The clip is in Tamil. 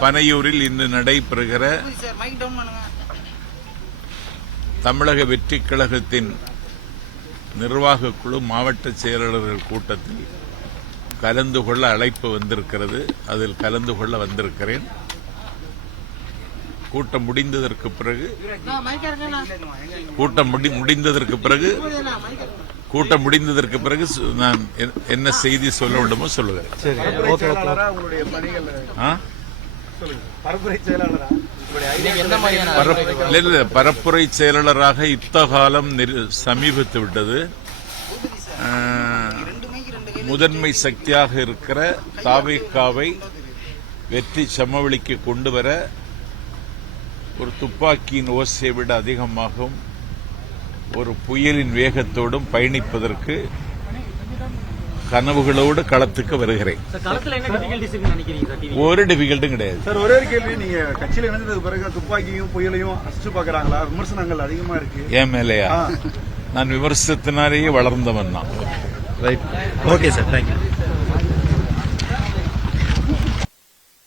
பனையூரில் இன்று நடைபெறுகிற தமிழக வெற்றிக் கழகத்தின் நிர்வாகக் குழு மாவட்ட செயலாளர்கள் கூட்டத்தில் கலந்து கொள்ள அழைப்பு வந்திருக்கிறது. அதில் கலந்து கொள்ள வந்திருக்கிறேன். கூட்டம் முடிந்ததற்கு பிறகு நான் என்ன செய்தி சொல்ல வேண்டுமோ சொல்லுகிறேன். பரப்புரை செயலாளராக யுத்தகாலம் சமீபித்து விட்டது. முதன்மை சக்தியாக இருக்கிற தாவேகாவை வெற்றி சமவெளிக்கு கொண்டுவர ஒரு துப்பாக்கியின் ஓசையை விட அதிகமாகவும் ஒரு புயலின் வேகத்தோடும் பயணிப்பதற்கு கனவுகளோடு களத்துக்கு வருகிறேன். ஒரு டிஃபிகல்ட்டும் கிடையாது சார். ஒரே ஒரு கேள்வி, நீங்க கட்சியில இணைந்ததுக்கு பிறகு துப்பாக்கியும் புயலையும் அசிச்சு பாக்குறாங்களா? விமர்சனங்கள் அதிகமா இருக்கு. ஏன் மேலையா? நான் விமர்சனத்தினாலேயே வளர்ந்தவன் தான். Right, okay sir, thank you.